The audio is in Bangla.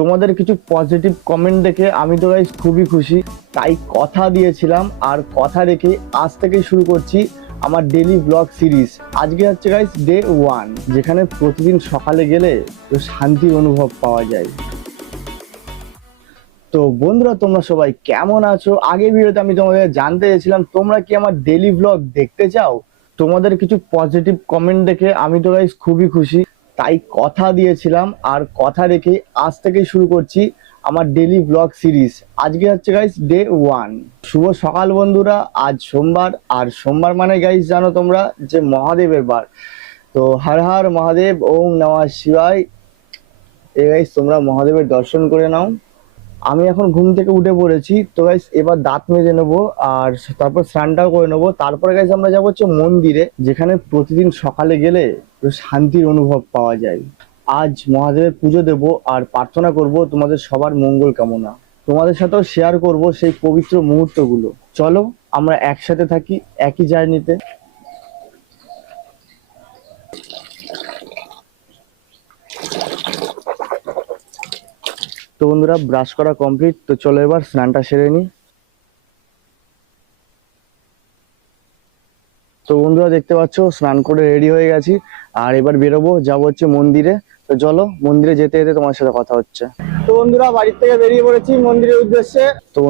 তোমাদের কিছু পজিটিভ কমেন্ট দেখে আমি তো গাইস খুবই খুশি। তাই কথা দিয়েছিলাম আর কথা রেখে আজ থেকেই শুরু করছি আমার ডেইলি ব্লগ সিরিজ। আজকে হচ্ছে গাইস ডে 1, যেখানে প্রতিদিন সকালে গেলে শান্তির অনুভব পাওয়া যায়। তো বন্ধুরা, তোমরা সবাই কেমন আছো? আগের ভিডিওতে আমি তোমাদের জানতে চেয়েছিলাম তোমরা কি আমার ডেইলি ব্লগ দেখতে চাও। তোমাদের কিছু পজিটিভ কমেন্ট দেখে আমি তো গাইস খুবই খুশি। তাই কথা দিয়েছিলাম আর কথা রেখে আজ থেকেই শুরু করছি আমার ডেইলি ব্লগ সিরিজ। আজকে হচ্ছে গাইস ডে 1। শুভ সকাল বন্ধুরা। আজ সোমবার, আর সোমবার মানে গাইস জানো তোমরা যে মহাদেবের বার। তো হর হর মহাদেব, ওম নমঃ শিবায়। এই গাইস তোমরা মহাদেবের দর্শন করে নাও। আমি এখন ঘুম থেকে উঠে পড়েছি। তো গাইস এবার দাঁত মেজে নেবো আর তারপর স্নানটাও করে নেবো। তারপরে গাইস আমরা যাবো হচ্ছে মন্দিরে, যেখানে প্রতিদিন সকালে গেলে শান্তির অনুভব পাওয়া যায়। আজ মহাদেবের পুজো দেব আর প্রার্থনা করব তোমাদের সবার মঙ্গল কামনা। তোমাদের সাথেও শেয়ার করব সেই পবিত্র মুহূর্তগুলো। চলো আমরা একসাথে থাকি একই জার্নিতে। তো বন্ধুরা, ব্রাশ করা কমপ্লিট। তো চলো এবার স্নানটা সেরে নিই। তো বন্ধুরা দেখতে পাচ্ছ স্নান করে রেডি হয়ে গেছি, আর এবার বেরোবো, যাবো হচ্ছে মন্দিরে। তো চলো মন্দিরে যেতে যেতে তোমার সাথে কথা হচ্ছে। তো বন্ধুরা বাড়ির থেকে বেরিয়ে পড়েছি মন্দিরের উদ্দেশ্যে। তো